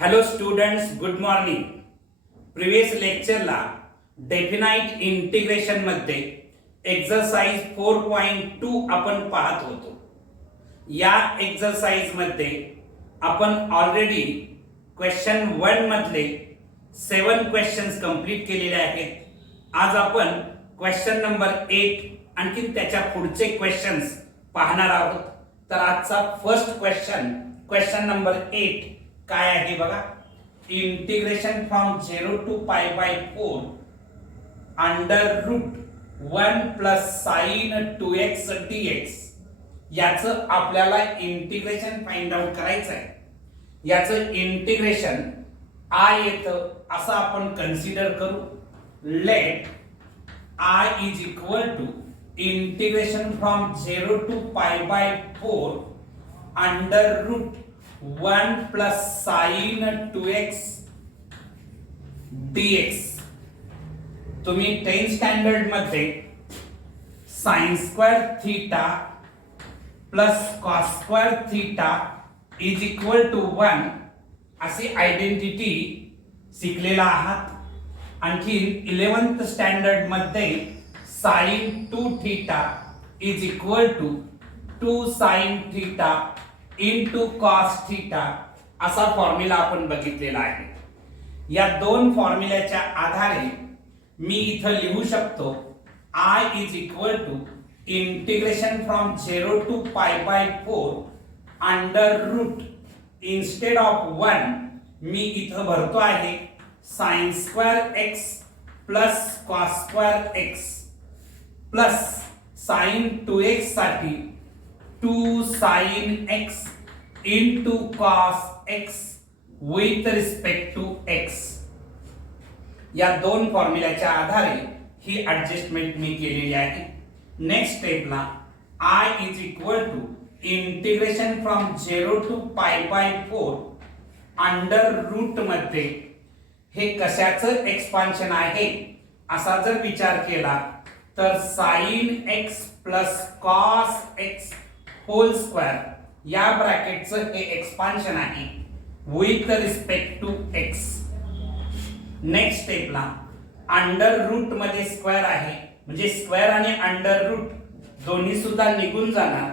Hello students, good morning. Previous लेक्चरला definite integration मध्ये exercise 4.2 आपण पाहत होतो. या एक्सरसाइज मध्ये आपण ऑलरेडी क्वेश्चन 1 मधले 7 क्वेश्चन्स कंप्लीट केलेले आहेत. आज आपण क्वेश्चन नंबर 8 आणखी त्याच्या पुढचे क्वेश्चन्स पाहणार आहोत. तर आजचा फर्स्ट क्वेश्चन नंबर 8 काय आहे बघा. Integration from 0 to pi by 4 under root 1 plus sine 2x dx याचं आपल्याला इंटिग्रेशन फाइंड आउट करायचं आहे. याचं इंटिग्रेशन I येतं असं आपण कन्सिडर करू. Let I is equal to integration from 0 to pi by 4 under root 1 plus sine 2x dx. तुम्ही 10th स्टँडर्ड मध्ये sine square theta plus cos square theta is equal to 1 अशी identity शिकलेला आहात. आणखी 11th स्टँडर्ड मध्ये sine 2 theta is equal to 2 sine theta into cos theta असा formula आपण बघितलेला आहे. या दोन फॉर्म्युल्याच्या आधारे मी इथं लिहू शकतो I is equal to integration from 0 to pi by 4 under root instead of 1 मी इथं भरतो आहे sine square x plus cos square x plus sine 2x साठी 2 sine x into cos x with respect to x. या दोन फॉर्म्युल्याच्या आधारे ही adjustment मी केलेली आहे. नेक्स्ट स्टेपला I is equal to integration from 0 to pi by 4 under root मध्ये हे कशाचं एक्सपान्शन आहे असा जर विचार केला तर sine x plus cos x whole square या ब्रॅकेटचं हे एक्सपान्शन आहे with respect to x. Next स्टेपला अंडर रूट मध्ये स्क्वेअर आहे म्हणजे स्क्वेअर आणि अंडर रूट दोन्ही सुद्धा निघून जाणार.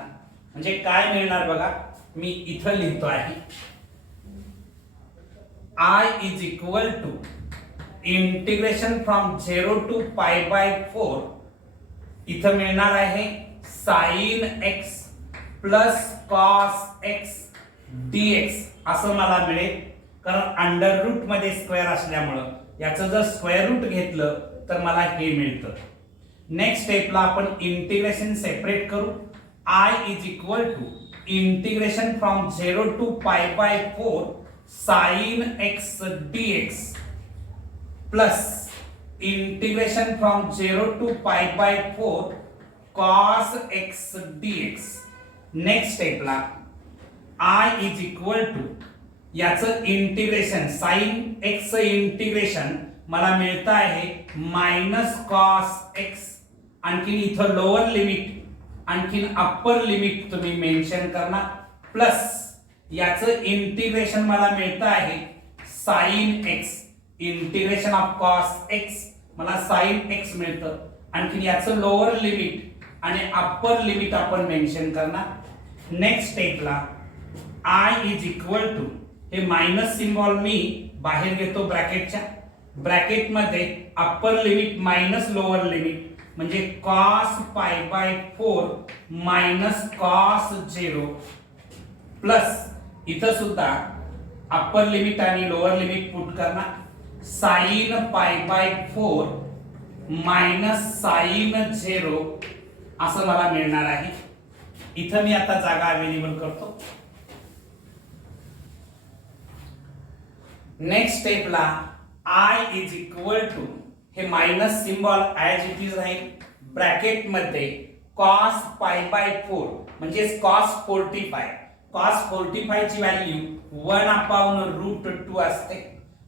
म्हणजे काय मिळणार बघा, मी इथं लिहितो आहे I is equal to integration from 0 to pi by 4 इथं मिळणार आहे sine x plus cos x dx असं मला मिळेल. कारण अंडर रूट मध्ये स्क्वेअर असल्यामुळं याचं जर स्क्वेअर रूट घेतलं तर मला हे मिळतं. नेक्स्ट स्टेपला आपण इंटिग्रेशन सेपरेट करू. I is equal to integration from 0 to pi by 4 sine x dx plus integration from 0 to pi by 4 cos x dx. Next स्टेपला I इज इक्वल टू याचं इंटिग्रेशन साइन x इंटिग्रेशन मला मिळतं आहे minus cos x. आणखीन इथं lower limit आणखीन upper limit तुम्ही mention करणार प्लस याचं इंटिग्रेशन मला मिळतं आहे sine x integration of cos x मला साइन x मिळतं. आणखीन याचं लोअर लिमिट आणि अप्पर लिमिट आपण मेन्शन करणार. नेक्स्ट स्टेपला I इज इक्वल टू हे मायनस सिम्बॉल मी बाहेर घेतो ब्रॅकेटच्या. ब्रॅकेट मध्ये upper limit minus lower limit म्हणजे cos pi by 4 minus cos 0 plus इथं सुद्धा अप्पर लिमिट आणि लोअर लिमिट पुट करणार sine pi by 4 minus sine 0 असं मला मिळणार आहे. इथं मी आता जागा अवेलेबल करतो. नेक्स्ट स्टेपला I इज इक्वल टू हे minus symbol as it is राहील. ब्रॅकेट मध्ये कॉस पाय बाय 4 म्हणजे कॉस 45. कॉस 45 ची व्हॅल्यू 1 अपॉन रूट 2 असते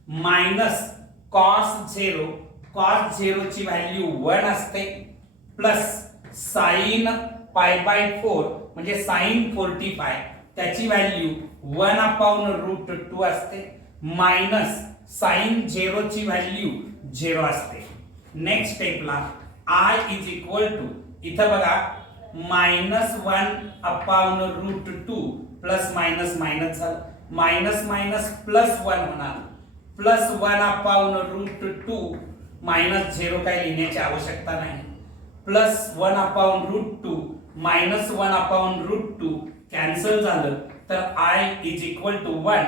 मायनस कॉस 0. कॉस 0 ची व्हॅल्यू 1 असते प्लस साइन पाय बाय 4 म्हणजे साइन 45 त्याची व्हॅल्यू 1 अपॉन रूट 2 असते मायनस साइन झिरोची व्हॅल्यू 0 असते. नेक्स्ट स्टेपला आय इज इक्वल टू इथं बघा -1/√2 प्लस मायनस मायनस झालं, मायनस मायनस प्लस 1 होणार, प्लस 1/√2 मायनस 0 काय लिहिण्याची आवश्यकता नाही, प्लस 1/√2 मायनस 1/√2 कॅन्सल झालं तर आय इज इक्वल टू 1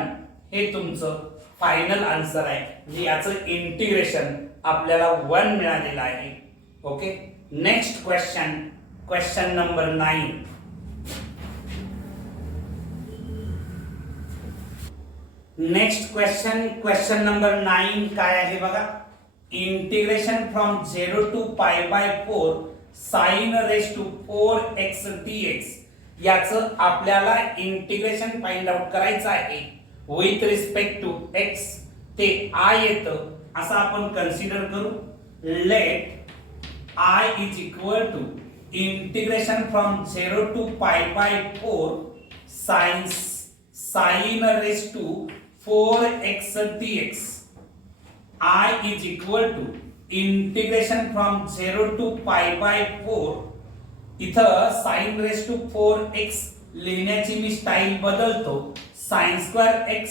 हे तुमचं फायनल आन्सर आहे. म्हणजे याचं इंटिग्रेशन आपल्याला 1 मिळालेलं आहे. Okay, next question number 9. Next question number 9 काय आहे बघा. Integration from 0 to π/4 sin raised to 4x dx याचं आपल्याला इंटिग्रेशन फाइंड आउट करायचं आहे विथ रिस्पेक्ट टू x. ते I येतं असं आपण कन्सिडर करू. Let I is equal to integration from 0 to π/4 sin raised to 4x dx. I is equal to integration from 0 to π/4 इथं sin raised to 4x लिहिण्याची मी style बदलतो, sin² x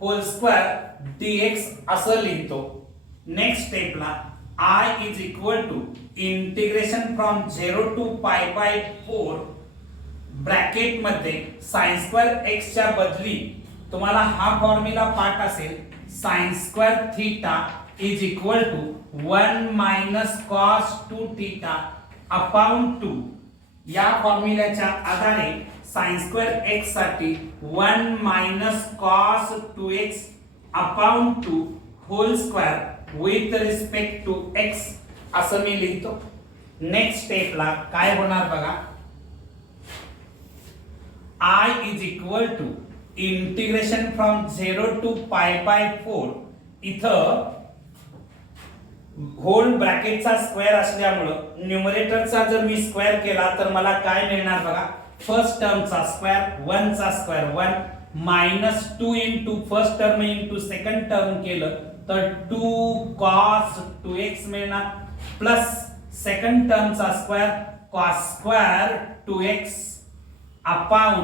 whole square dx असं लिहितो. Next स्टेपला I is equal to integration from 0 to π/4 bracket मध्ये sin² x च्या बदली तुम्हाला हा फॉर्म्युला पाठ असेल sin² theta is equal to 1 minus cos 2 theta upon 2. या फॉर्म्युल्याच्या आधारे sin² x साठी 1 minus cos 2x upon 2 whole square with respect to x असं मी लिहितो. नेक्स्ट स्टेपला काय होणार बघा. I is equal to integration from 0 to π/4 इथं होल ब्रॅकेटचा स्क्वेअर असल्यामुळं न्यूमरेटरचा जर मी स्क्वेअर केला तर मला काय मिळणार बघा. फर्स्ट टर्मचा स्क्वेअर 1 चा square 1 minus 2 into first term into second term केलं तर 2 cos 2x मिळणार, प्लस सेकंड टर्मचा स्क्वेअर cos² 2x अपॉन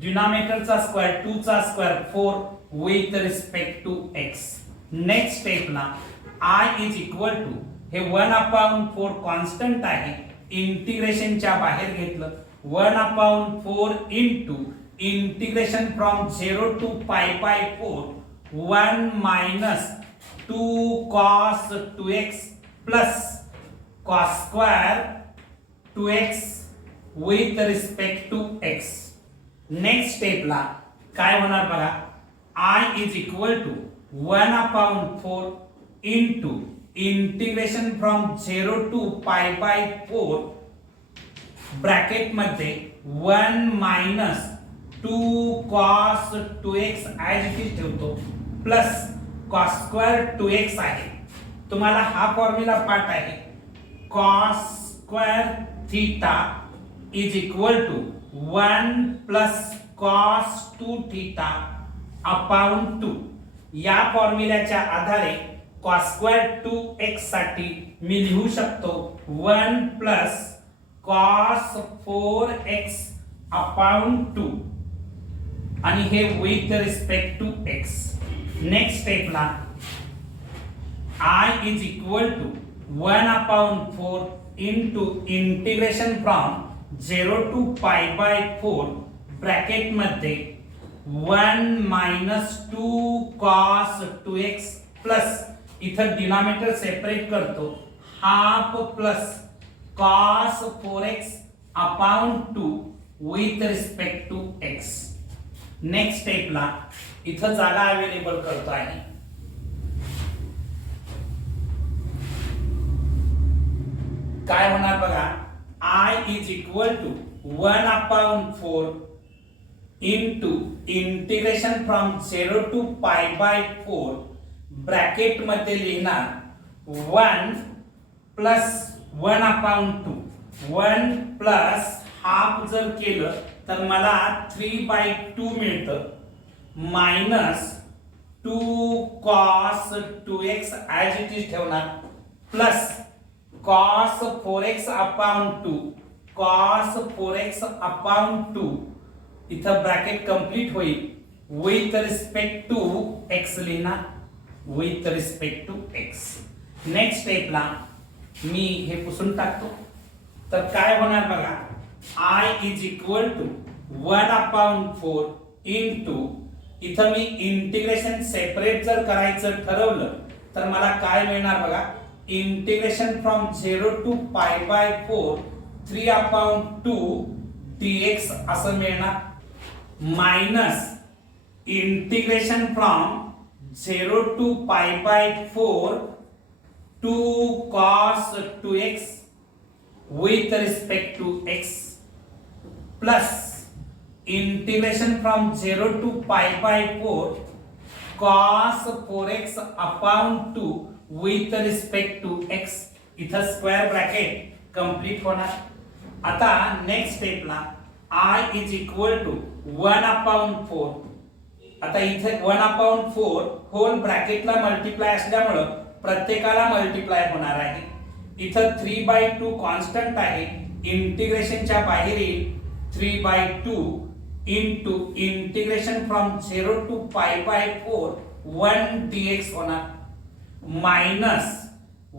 डिनॉमिनेटरचा स्क्वेअर 2 चा square 4 with respect to x. Next स्टेपला I इज इक्वल टू हे 1/4 कॉन्स्टंट आहे, इंटिग्रेशनच्या बाहेर घेतलं 1/4 into integration from 0 to π/4 1 minus 2 cos 2x plus cos² 2x with respect to x. Next स्टेपला काय होणार बघा. I is equal to 1/4 into integration from 0 to π/4 bracket मध्ये 1 minus 2 cos 2x as it is ठेवतो प्लस cos² 2x आहे. तुम्हाला हा formula पाठ आहे cos² theta is equal to 1 plus cos 2 theta upon 2. या फॉर्म्युल्याच्या आधारे cos² 2x साठी मी लिहू शकतो 1 प्लस cos 4x अपॉन 2 आणि हे with respect to x. Next स्टेपला I is equal to 1/4 into integration from 0 to π/4 bracket मध्ये 1 मायनस 2 cos 2x प्लस इथं डिनॉमिनेटर सेपरेट करतो half plus cos 4x upon 2 with respect to x. Next स्टेपला इथं जागा available करतो आहे. काय होणार बघा. I is equal to 1/4 into integration from 0 to π/4 bracket मध्ये लिहिणार 1 प्लस 1/2 1 प्लस हाफ जर केलं तर मला 3/2 मिळतं minus 2 cos 2x as it is ठेवणार plus cos 4x upon 2 cos 4x upon 2 इथं ब्रॅकेट कंप्लीट होईल विथ रिस्पेक्ट टू x लिहिणार with respect to x. Next स्टेपला मी हे पुसून टाकतो तर काय होणार बघा I is equal to 1 upon 4 into इथं मी इंटिग्रेशन सेपरेट जर करायचं ठरवलं तर मला काय मिळणार बघा integration from 0 to pi by 4 3 upon 2 dx असं मिळणार minus integration from 0 to pi by 4 2 cos 2x with respect to x plus integration from 0 to pi by 4 cos 4x upon 2 with respect to x. इथं square bracket complete होणार. आता next स्टेपला I is equal to 1 upon 4. आता इथे 1 upon 4 hole ब्रॅकेटला multiply असल्यामुळं प्रत्येकाला multiply होणार आहे. इथं 3/2 कॉन्स्टंट आहे इंटिग्रेशनच्या बाहेर येईल 3/2 into integration from 0 to pi by 4 1 dx होणार मायनस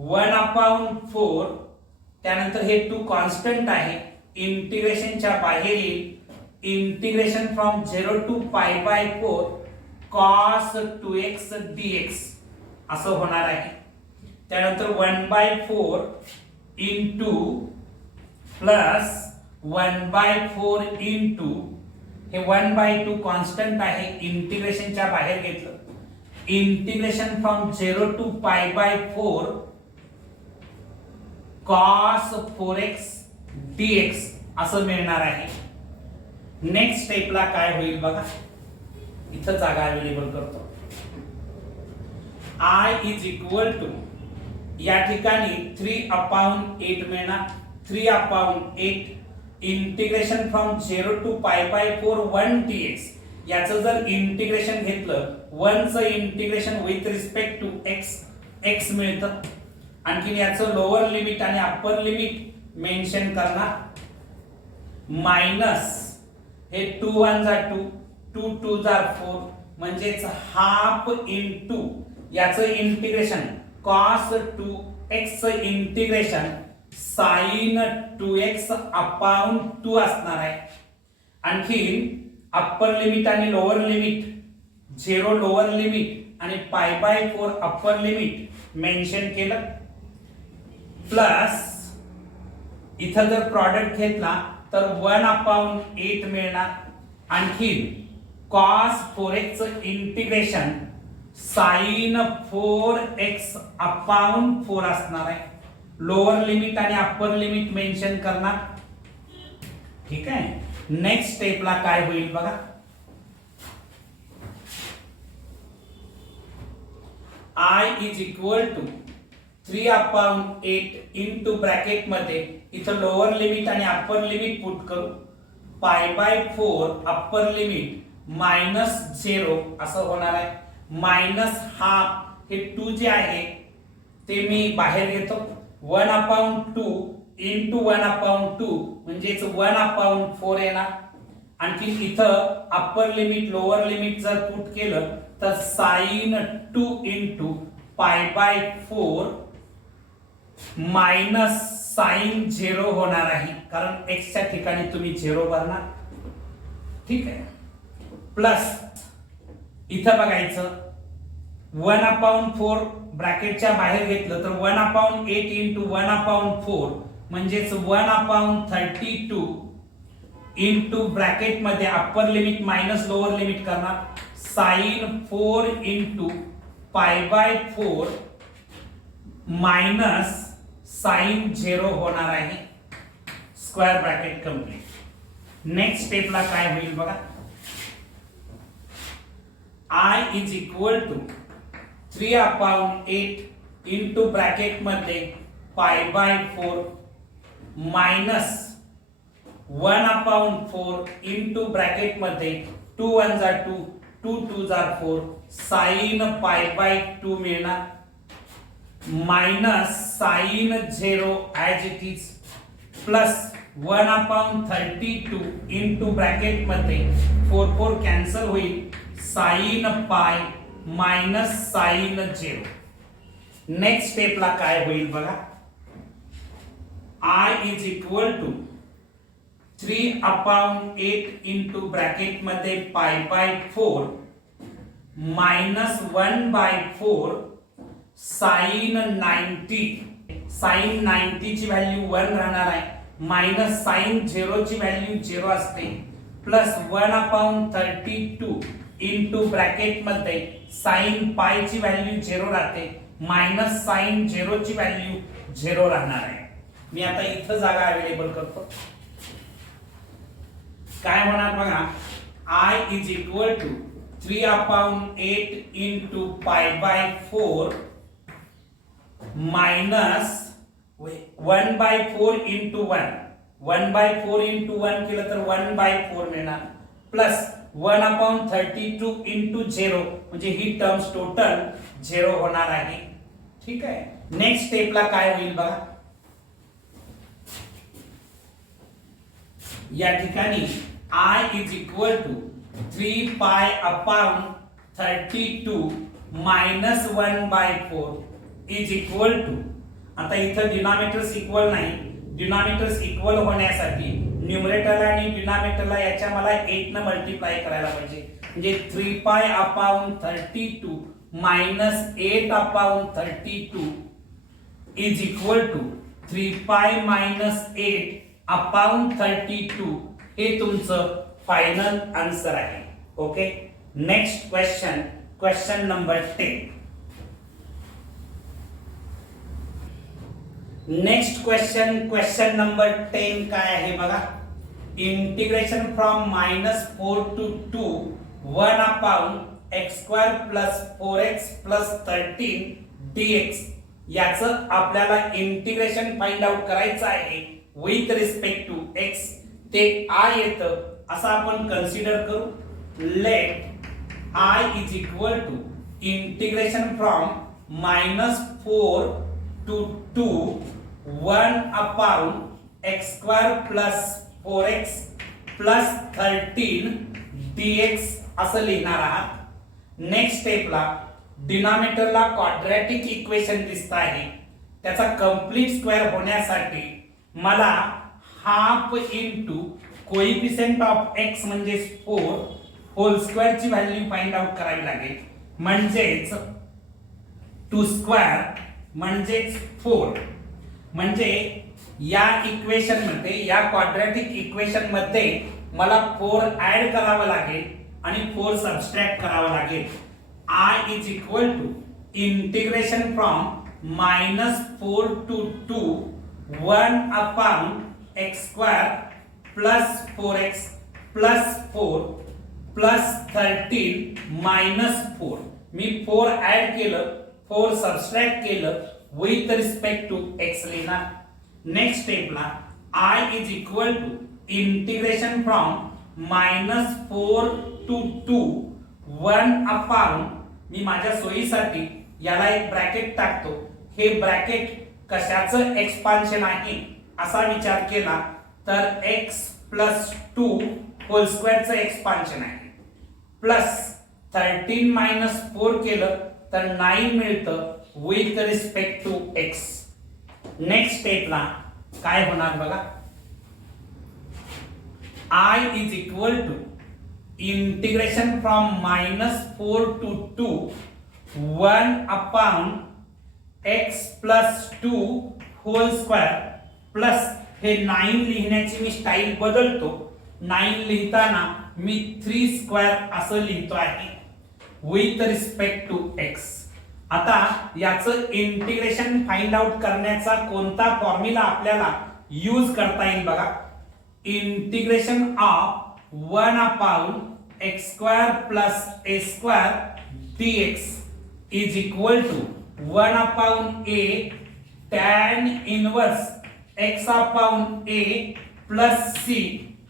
1 अपॉन 4 त्यानंतर हे 2 कॉन्स्टंट आहे इंटिग्रेशनच्या बाहेर येईल integration from 0 to pi by 4 cos 2x dx असं होणार आहे. त्यानंतर 1/4 इंटू प्लस 1/4 इंटू हे 1/2 कॉन्स्टंट आहे इंटिग्रेशनच्या बाहेर घेतलं integration from 0 to pi by 4 cos 4x dx असं मिळणार आहे. नेक्स्ट स्टेपला काय होईल बघा इथं जागा अवेलेबल करतो I इज इक्वल टू या ठिकाणी 3 अपॉन 8 मिळणार 3 upon 8 integration from 0 to pi by 4 1 dx याचं जर इंटिग्रेशन घेतलं 1 चं integration with respect to x मिळतं. आणखी याचं लोअर लिमिट आणि अप्पर लिमिट मेन्शन करणार मायनस हे 2 1 जा 2 2 2 जा 4 म्हणजेच हाफ इंटू याचं integration cos 2x integration sin 2x upon 2 असणार आहे. आणखी अप्पर लिमिट आणि लोअर लिमिट 0 लोअर लिमिट आणि pi by 4 upper limit mention केलं प्लस इथं जर प्रॉडक्ट घेतला तर 1 अपॉन 8 मिळणार. आणखी cos 4x integration sin 4x upon 4 असणार आहे. लोअर लिमिट आणि अप्पर लिमिट मेन्शन करणार. ठीक आहे. नेक्स्ट स्टेपला काय होईल बघा I is equal to 3 upon 8 into bracket मध्ये इथं लोअर लिमिट आणि अप्पर लिमिट पुट करू pi by 4 upper limit minus 0 असं होणार आहे. मायनस हाफ हे 2 जे आहे ते मी बाहेर घेतो 1 अपॉन 2 इंटू 1 अपॉन 2 म्हणजेच 1 अपॉन 4 येणार. आणखी इथं अप्पर लिमिट लोअर लिमिट जर पुट केलं तर sin 2 into pi by 4 minus sine 0 होणार आहे कारण x च्या ठिकाणी तुम्ही 0 भरणार. ठीक आहे. प्लस इथं बघायचं 1 अपॉन 4 ब्रॅकेटच्या बाहेर घेतलं तर 1 अपॉन 8 इंटू 1 अपॉन 4 म्हणजेच 1 अपॉन 32 इंटू ब्रॅकेट मध्ये upper limit minus lower limit करणार sine 4 into pi by 4 minus sine 0 होणार आहे. Square bracket complete. नेक्स्ट स्टेपला काय होईल बघा I is equal to 3 upon 8 into bracket मध्ये pi by 4 minus 1 upon 4 into bracket मध्ये 2 1 जा 2 2 2 जार 4 साइन पाय बाय 2 मिळणार minus sine 0 as it is plus 1/32 into bracket मध्ये 4 4 कॅन्सल होईल sign pi minus sine 0. Next स्टेपला काय होईल बघा I is equal to 3/8 into bracket मध्ये pi by 4 minus 1/4 sign 90. Sign 90 ची व्हॅल्यू 1 राहणार आहे मायनस साइन 0 ची व्हॅल्यू 0 असते प्लस 1/32 इंटू ब्रॅकेट मध्ये साइन पाय ची व्हॅल्यू 0 राहते मायनस साइन 0 ची व्हॅल्यू 0 राहणार आहे. मी आता इथं जागा अवेलेबल करतो. काय होणार बघा I is equal to 3/8 into pi by 4 minus 1/4 into 1. 1/4 into 1 केलं तर 1/4 मिळणार प्लस 1/32 into 0 म्हणजे ही टर्म्स टोटल 0 होणार आहे. ठीक आहे. नेक्स्ट स्टेपला काय होईल बघा या ठिकाणी I is equal to 3 pi/32 minus 1/4 is equal to आता इथं डिनॉमिनेटर्स इक्वल नाही डिनॉमिनेटर्स इक्वल होण्यासाठी न्यूमरेटर आणि डिनॉमिनेटरला याच्या मला 8 ने मल्टिप्लाय करायला पाहिजे म्हणजे 3 pi/32 minus 8/32 is equal to 3 pi minus 8/32 हे तुमचं फायनल आन्सर आहे. Okay. Next question question number 10. Next question number 10 काय आहे बघा integration from -4 to 2 1/x² + 4x + 13 dx याचं आपल्याला इंटिग्रेशन फाइंड आउट करायचं आहे विथ रिस्पेक्ट टू x. ते I येतं असं आपण कन्सिडर करू. Let I is equal to integration from -4 to 2 1/x² + 4x + 13 dx असं लिहिणार आहात. नेक्स्ट स्टेपला डिनॉमिनेटरला क्वाड्रॅटिक इक्वेशन दिसत आहे त्याचा कंप्लीट स्क्वेअर होण्यासाठी मला half into coefficient of x म्हणजे 4 होल स्क्वेअर ची व्हॅल्यू फाइंड आउट करावी लागेल म्हणजेच 2 स्क्वेअर म्हणजेच 4 म्हणजे या इक्वेशन मध्ये या क्वाड्रॅटिक इक्वेशन मध्ये मला 4 ऍड करावं लागेल आणि 4 सबट्रॅक्ट करावं लागेल. I is equal to integration from -4 to 2 1/x² + 4x + 4 + 13 -4 मी 4 ऍड केलं 4 सबट्रॅक्ट केलं विथ रिस्पेक्ट टू x लिहिणार. नेक्स्ट स्टेपला I is equal to integration from -4 to 2 1/, मी माझ्या सोयीसाठी याला एक ब्रॅकेट टाकतो. हे ब्रॅकेट कशाचं एक्सपान्शन आहे असा विचार केला तर x + 2 होल स्क्वेअरचं एक्सपान्शन आहे प्लस 13 - 4 केलं तर 9 मिळतं with respect to x. Next स्टेपला काय होणार बघा I is equal to integration from -4 to 2 1/x + 2 whole square plus हे 9 लिहिण्याची मी स्टाईल बदलतो. 9 लिहिताना मी 3 स्क्वेअर असं लिहितो आहे विथ रिस्पेक्ट टू x. आता याचं इंटिग्रेशन फाइंड आउट करण्याचा कोणता फॉर्म्युला आपल्याला यूज करता येईल बघा integration of 1/x² + a² dx is equal to 1/a tan inverse x/a + c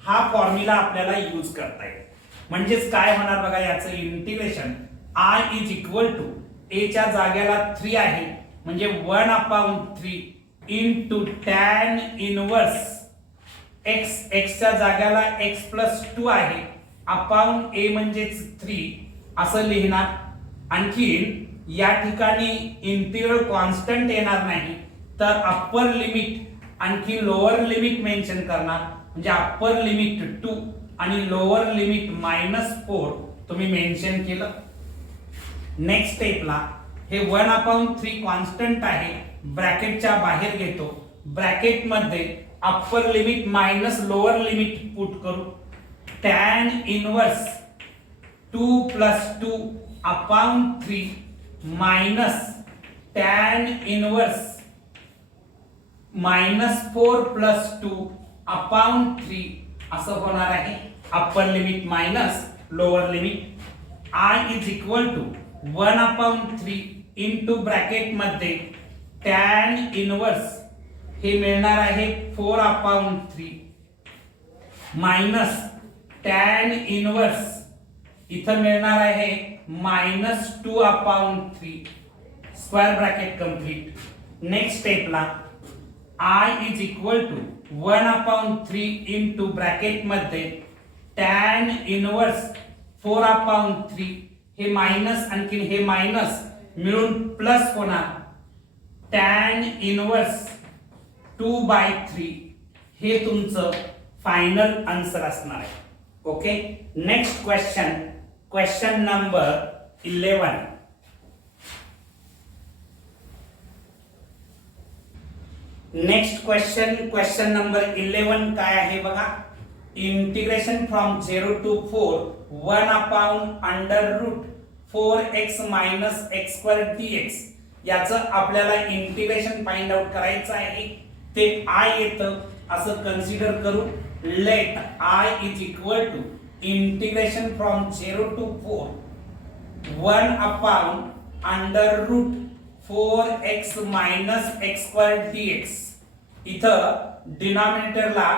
हा फॉर्म्युला आपल्याला यूज करता येईल. म्हणजेच काय होणार बघा याचं integration I is equal to a च्या जागेला 3 आहे म्हणजे 1/3 इंटू टॅन इनवर्स x च्या जागेला x प्लस 2 आहे अपॉन a म्हणजेच 3 असं लिहिणार. आणखीन या ठिकाणी इंटिग्रल कॉन्स्टंट येणार नाही तर अप्पर लिमिट आणखी लोअर लिमिट मेन्शन करणार म्हणजे अप्पर लिमिट 2 आणि लोअर लिमिट -4 तुम्ही मेन्शन केलं. नेक्स्ट स्टेपला हे 1/3 कॉन्स्टंट आहे ब्रॅकेटच्या बाहेर घेतो. ब्रॅकेट मध्ये upper limit minus lower limit put करू. Tan inverse 2 + 2/3 minus tan inverse -4 + 2/3 असं होणार आहे. Upper limit minus lower limit. I is equal to 1/3 into bracket मध्ये टॅन इनवर्स हे मिळणार आहे 4/3 मायनस टॅन इनवर्स इथं मिळणार आहे -2/3 स्क्वेअर ब्रॅकेट कंप्लीट. नेक्स्ट स्टेपला I is equal to 1/3 into bracket मध्ये टॅन इनवर्स 4/3 हे मायनस आणखीन हे मायनस मिळून प्लस होणार. टॅन इनवर्स 2/3 हे तुमचं फायनल आन्सर असणार आहे. Okay. Next question number 11. Next question number 11 काय आहे बघा. Integration from 0 to 4 1/√4x - x² dx याचं आपल्याला इंटिग्रेशन फाइंड आउट करायचं आहे. ते I येतं असं कन्सिडर करू. Let I is equal to integration from 0 to 4 1/√4x - x² dx. इथं डिनॉमिनेटरला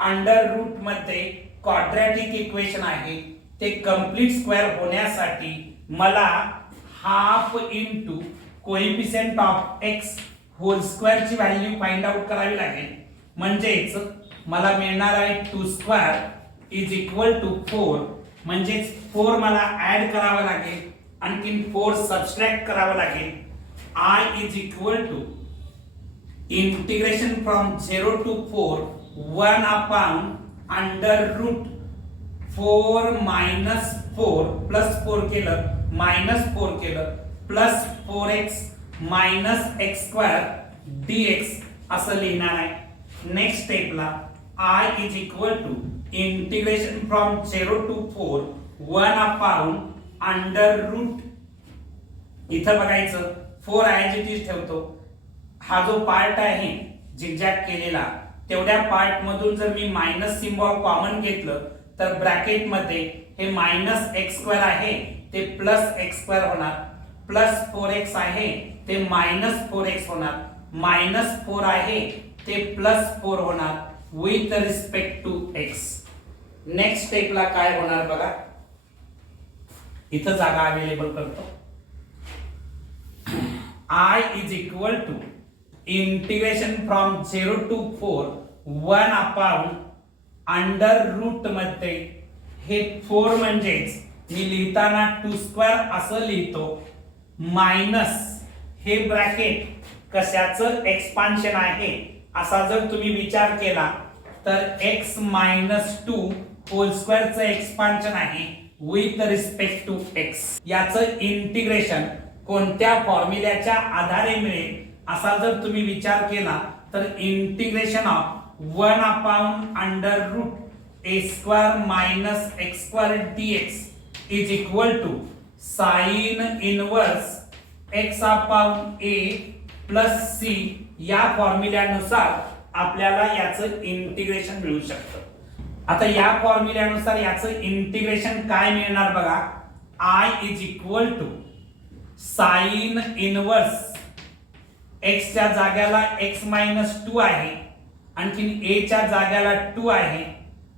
अंडर रूट मध्ये क्वाड्रॅटिक इक्वेशन आहे ते कंप्लीट स्क्वेअर होण्यासाठी मला half into coefficient of x whole square ची व्हॅल्यू फाइंड आउट करावी लागेल. म्हणजेच मला मिळणार आहे 2² इज इक्वल टू 4 म्हणजेच 4 मला ऍड करावा लागेल आणखीन 4 सबट्रॅक्ट करावा लागेल. I is equal to integration from 0 to 4 1/√4 - 4 plus 4 केलं -4 केलं प्लस 4x - x² dx असं लिहिणार आहे. नेक्स्ट स्टेपला I is equal to integration from 0 to 4 1/√. इथं बघायचं 4 ॲज इट इज ठेवतो. हा जो पार्ट आहे झिगझॅग केलेला तेवढ्या पार्ट मधून जर मी मायनस सिम्बॉल कॉमन घेतलं तर ब्रॅकेट मध्ये हे -x² आहे ते +x² होणार. प्लस 4x आहे ते -4x होणार. -4 आहे ते +4 होणार with respect to x. Next स्टेपला काय होणार बघा. इथं जागा अवेलेबल करतो. I is equal to integration from 0 to 4 1/√. मध्ये हे 4 म्हणजेच मी लिहिताना 2² असं लिहितो मायनस हे ब्रॅकेट कशाचं एक्सपान्शन आहे असा जर तुम्ही विचार केला तर x - 2 होल स्क्वेअरचं एक्सपान्शन आहे विथ रिस्पेक्ट टू x. याचं इंटिग्रेशन कोणत्या फॉर्म्युल्याच्या आधारे मिळेल असा जर तुम्ही विचार केला तर integration of 1/√a² - x² dx is equal to sine inverse x/a plus c या फॉर्म्युल्यानुसार आपल्याला याचं इंटिग्रेशन मिळू शकतं. आता या फॉर्म्युल्यानुसार याचं इंटिग्रेशन काय मिळणार बघा. I is equal to sine inverse x च्या जाग्याला x - 2 आहे आणखीन a च्या जाग्याला 2 आहे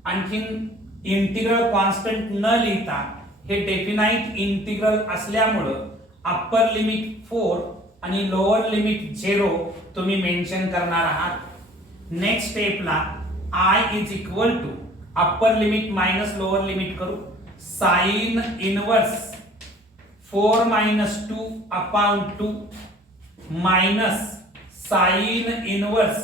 आणखीन इंटिग्रल कॉन्स्टंट न लिहिता हे डेफिनाइट इंटिग्रल असल्यामुळं अप्पर लिमिट 4 आणि लोअर लिमिट 0 तुम्ही मेन्शन करणार आहात. नेक्स्ट स्टेपला I is equal to upper limit minus lower limit करू. Sine inverse 4 minus 2 upon 2 minus sine inverse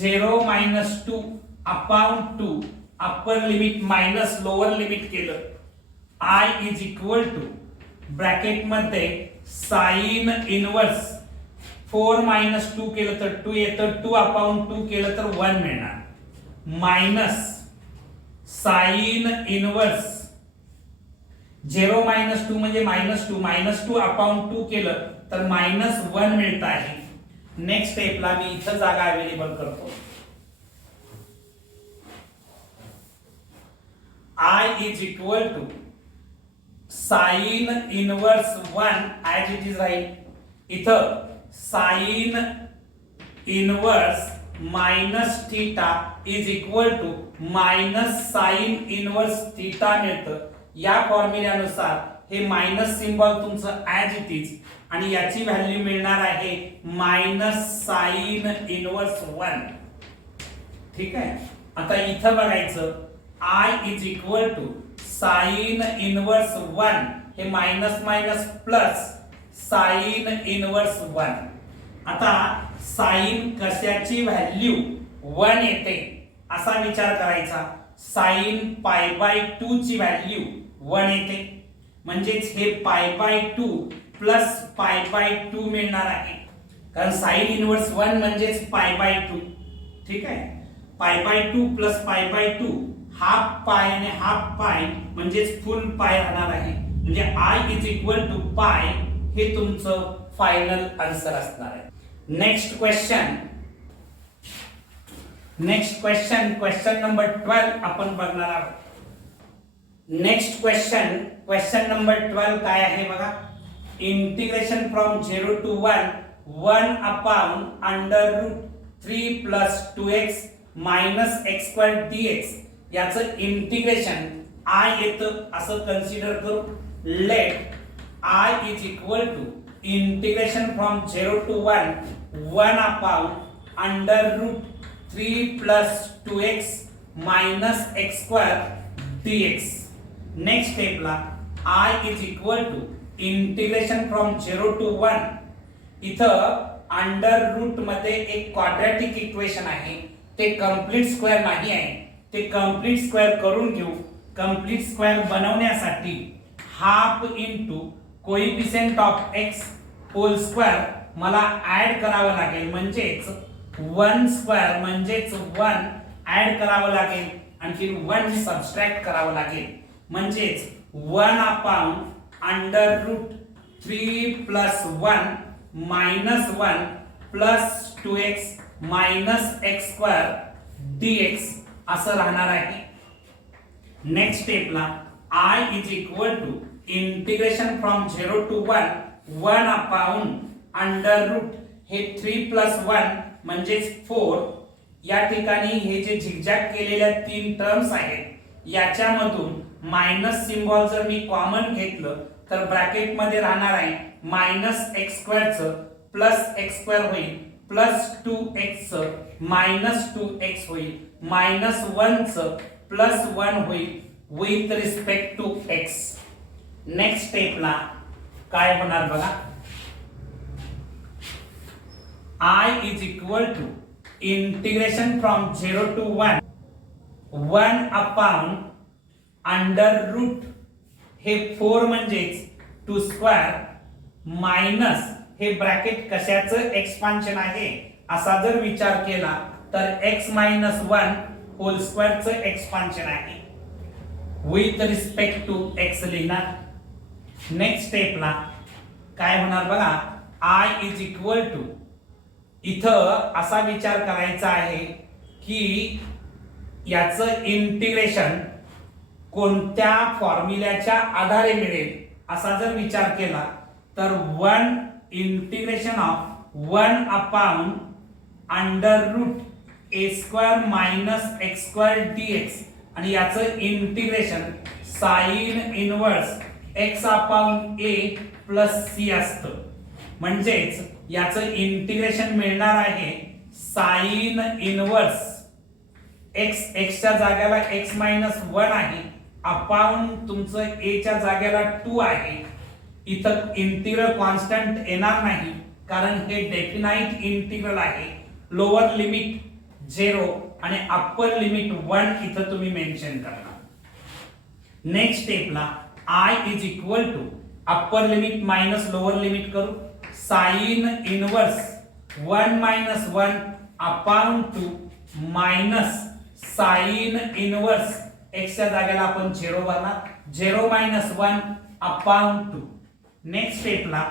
0 minus 2 upon 2 upper limit minus lower limit केलं. I is equal to bracket मध्ये sine inverse 4 minus 2 केलं तर 2 येतं, 2 upon 2 केलं तर 1 मिळणार, minus sine inverse 0 minus 2 म्हणजे मायनस 2 अपॉन 2 केलं तर मायनस 1 मिळत आहे. नेक्स्ट स्टेपला मी इथं जागा अवेलेबल करतो. I is equal to sine inverse 1 as it is राहील. इथं sine inverse minus theta is equal to minus sine inverse theta मिळतं. या फॉर्म्युल्यानुसार हे मायनस सिंबल तुमचं ऍज इट इज आणि याची व्हॅल्यू मिळणार आहे मायनस साइन इनवर्स 1. ठीक आहे. आता इथं बघायचं I is equal to sine inverse 1 हे minus minus plus sine inverse 1. आता साइन कशाची व्हॅल्यू 1 येते असा विचार करायचा. साइन पाय बाय 2 ची व्हॅल्यू 1 येते, म्हणजेच हे पाय बाय 2 प्लस पाय बाय 2 मिळणार आहे, कारण साइन इनवर्स 1 म्हणजेच पाय बाय 2. ठीक आहे. पाय बाय 2 प्लस पाय बाय 2 हाफ पाय आणि हाफ पाय म्हणजेच फुल पाय राहणार आहे. म्हणजे I इज इक्वल टू पाय हे तुमचं फायनल आन्सर असणार आहे. नेक्स्ट क्वेश्चन क्वेश्चन नंबर 12 आपण बघणार आहोत. नेक्स्ट क्वेश्चन नंबर 12 काय आहे बघा. Integration from 0 to 1 upon under root 3 plus 2x minus x square dx याचं इंटिग्रेशन I येतं असं कन्सिडर करू. Let I is equal to integration from 0 to 1 upon under root 3 plus 2x minus x square dx. Next स्टेपला I is equal to integration from 0 to 1. इथं under root मध्ये एक quadratic equation आहे, ते complete square नाही आहे, ते complete square करून घेऊ. कंप्लीट स्क्वेअर बनवण्यासाठी half into coefficient of x whole square मला ऍड करावं लागेल, म्हणजेच 1 स्क्वेअर म्हणजेच 1 ऍड करावं लागेल, आणखी 1 सबट्रॅक्ट करावं लागेल, म्हणजेच 1 upon under root 3 plus 1 minus 1 plus 2x minus x square dx असं राहणार आहे. नेक्स्ट स्टेपला I is equal to integration from 0 to 1 upon under root हे 3 प्लस 1 म्हणजेच 4. या ठिकाणी हे जे झिगझॅग केलेल्या 3 टर्म्स आहेत याच्यामधून मायनस सिंबल जर मी कॉमन घेतलं तर ब्रॅकेट मध्ये राहणार आहे मायनस x स्क्वेअरचं प्लस x स्क्वेअर होईल, प्लस 2x मायनस 2x होईल, मायनस 1 प्लस 1 होईल with respect to x. Next स्टेपला काय होणार बघा. I is equal to integration from 0 to 1 upon under root हे 4 म्हणजेच 2 स्क्वेअर मायनस हे ब्रॅकेट कशाचं एक्सपान्शन आहे असा जर विचार केला तर x मायनस 1 होल स्क्वेअरचं एक्सपान्शन आहे विथ रिस्पेक्ट टू x लिहिणार. नेक्स्ट स्टेपला काय होणार बघा. I इज इक्वल टू इथं असा विचार करायचा आहे की याचं इंटिग्रेशन कोणत्या फॉर्म्युल्याच्या आधारे मिळेल असा जर विचार केला तर 1 integration of 1 upon under root a square minus x square dx आणि याचं integration sine inverse x upon a plus c असतं. म्हणजेच याचं इंटिग्रेशन मिळणार आहे साइन इनवर्स x च्या जागेला x मायनस 1 आहे अपॉन तुमचं a च्या जागेला 2 आहे. इथं इंटिग्रल कॉन्स्टंट येणार नाही कारण हे डेफिनाइट इंटिग्रल आहे. लोअर लिमिट 0 आणि अप्पर लिमिट 1 इथं तुम्ही मेन्शन करणार. नेक्स्ट स्टेपला I is equal to upper limit minus lower limit करू. Sine inverse 1 minus 1 upon 2 minus sine inverse x च्या जागेला आपण 0 भरणार. 0 मायनस 1 अपॉन 2. नेक्स्ट स्टेपला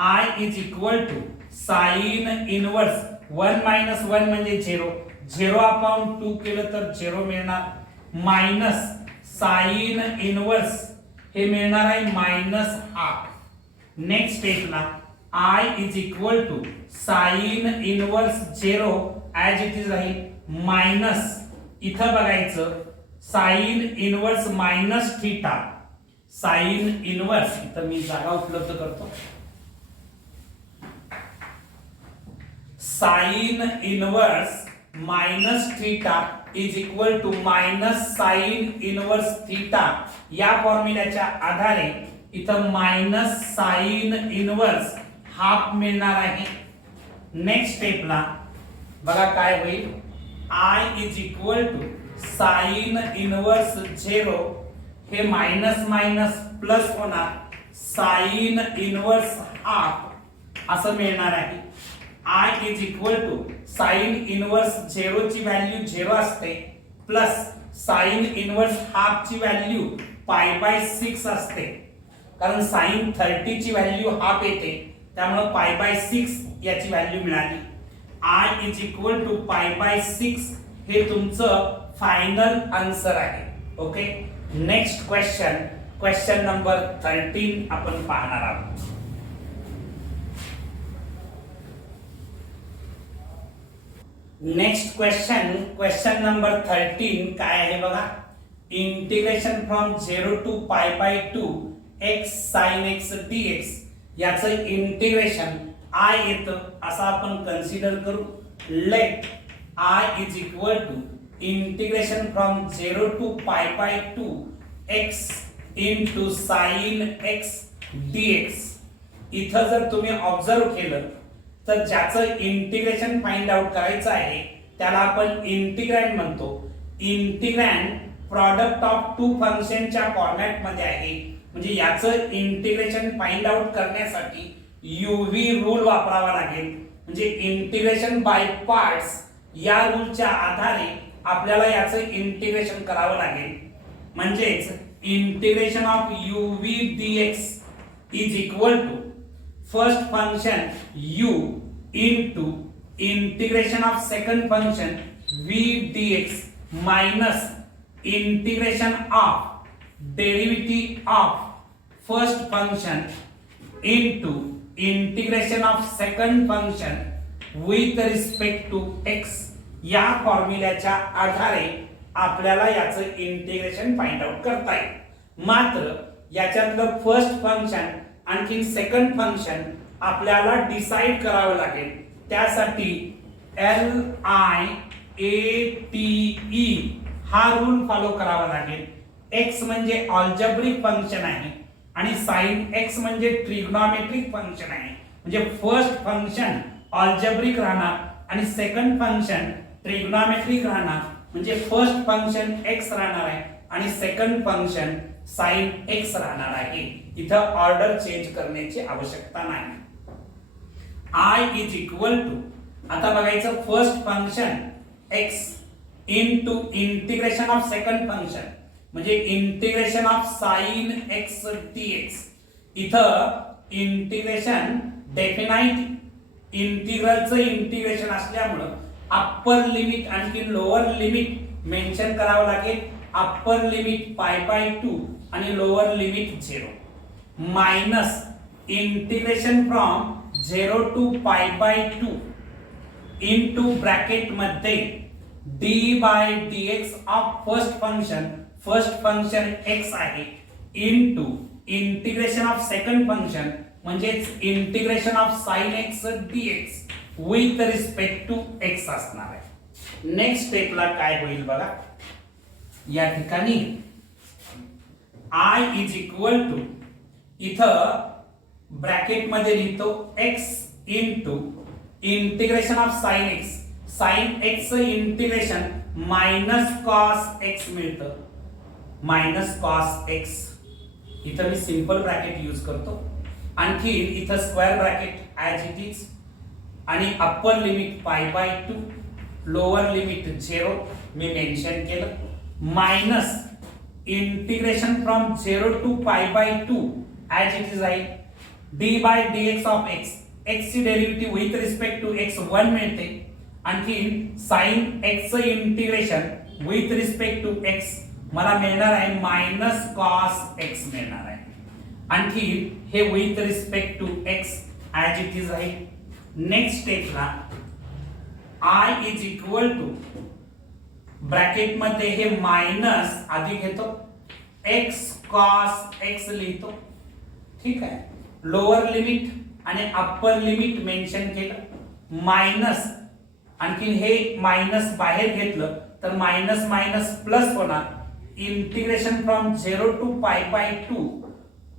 I is equal to sine inverse 1 minus 1 म्हणजे 0. 0 अपॉन 2 केलं तर 0 मिळणार. मायनस साइन इनवर्स हे मिळणार आहे मायनस हाफ. नेक्स्ट स्टेपला I is equal to sine inverse 0 as it is राहील मायनस इथं बघायचं sine inverse minus theta. Sine inverse इथं मी जागा उपलब्ध करतो. Sine inverse minus theta is equal to minus sine inverse theta. या फॉर्म्युल्याच्या आधारे इथं मायनस साइन इनवर्स हाफ मिळणार आहे. नेक्स्ट स्टेपला बघा काय होईल. I is equal to sine inverse 0 हे मायनस मायनस प्लस होणार. साइन इनवर्स हाफ असं मिळणार आहे. I is equal to sine inverse 0 ची व्हॅल्यू 0 असते प्लस साइन इनवर्स हाफ ची व्हॅल्यू पाय बाय 6 असते. कारण साइन 30 ची व्हॅल्यू हाफ येते त्यामुळे पाय बाय 6 याची व्हॅल्यू मिळाली. I is equal to pi by 6 हे तुमचं फायनल आन्सर आहे. ओके. नेक्स्ट क्वेश्चन नंबर 13 आपण पाहणार आहोत. नेक्स्ट क्वेश्चन नंबर 13 काय आहे बघा. Integration from 0 to pi by 2 x sin x dx याचं इंटिग्रेशन I येतं असं आपण कन्सिडर करू. Let I is equal to integration from 0 to pi by 2 x into sine x dx. इथं जर तुम्ही ऑब्झर्व केलं तर ज्याचं इंटिग्रेशन फाइंड आउट करायचं आहे त्याला आपण इंटिग्रँड म्हणतो. इंटिग्रँड प्रॉडक्ट ऑफ टू फंक्शनच्या फॉर्मॅट मध्ये आहे. म्हणजे याचं इंटिग्रेशन फाइंड आउट करण्यासाठी UV रूल वापरावा लागेल. म्हणजे इंटिग्रेशन बाय पार्ट्स या रूलच्या आधारे आपल्याला याचं इंटिग्रेशन करावं लागेल. म्हणजेच integration of UV dx is equal to first function u into integration of second function v dx minus integration of derivative of first function into integration of second function with respect to x. या फॉर्म्युल्याच्या आधारे आपल्याला याचं integration find out करता येईल. मात्र याच्यातलं first function आणखी second function आपल्याला डिसाइड करावं लागेल. त्यासाठी LIATE हा रूल फॉलो करावा लागेल. x म्हणजे अल्जेब्रिक फंक्शन आहे आणि sin x म्हणजे ट्रिग्नोमेट्रिक फंक्शन आहे. म्हणजे फर्स्ट फंक्शन अल्जेब्रिक राहणार आणि सेकंड फंक्शन ट्रिग्नोमेट्रिक राहणार. म्हणजे फर्स्ट फंक्शन x राहणार आहे आणि सेकंड फंक्शन sin x राहणार आहे. इथं ऑर्डर चेंज करण्याची आवश्यकता नाही. I इज इक्वल टू आता बघायचं first function x into integration of second function म्हणजे integration of sin x dx. इथं इंटिग्रेशन डेफिनाइट इंटिग्रलचं इंटिग्रेशन असल्यामुळे अप्पर लिमिट आणखी लोअर लिमिट मेन्शन करावं लागेल. अप्पर लिमिट पाय बाय 2 आणि lower limit 0 minus integration from 0 to pi by 2 into bracket मध्ये d by dx of first function first function x आहे into integration of second function म्हणजेच integration of sin x dx with respect to x असणार आहे. Next स्टेपला काय होईल बघा, या ठिकाणी i इज इक्वल टू इथं ब्रॅकेट मध्ये लिहितो x into integration of sin x, sin x integration minus cos x मिळतं, मायनस cos x. इथं मी सिंपल ब्रॅकेट यूज करतो. आणखी इथं square bracket as it is आणि upper limit pi by 2, lower limit 0 मी मेन्शन केलं, minus integration from 0 to pi by 2 as it is राहील d by dx of x, x ची derivative with respect to x 1 मिळते. आणखी sin x चं integration with respect to x मला मिळणार आहे मायनस cos x मिळणार आहे. आणखी हे with respect to x as it is राहील. नेक्स्ट स्टेपला i is equal to bracket मध्ये हे मायनस आधी घेतो x cos x लिहितो, ठीक आहे. लोअर लिमिट आणि अप्पर लिमिट मेन्शन केलं, मायनस आणखी हे मायनस बाहेर घेतलं तर मायनस मायनस प्लस होणार, integration from 0 to pi by 2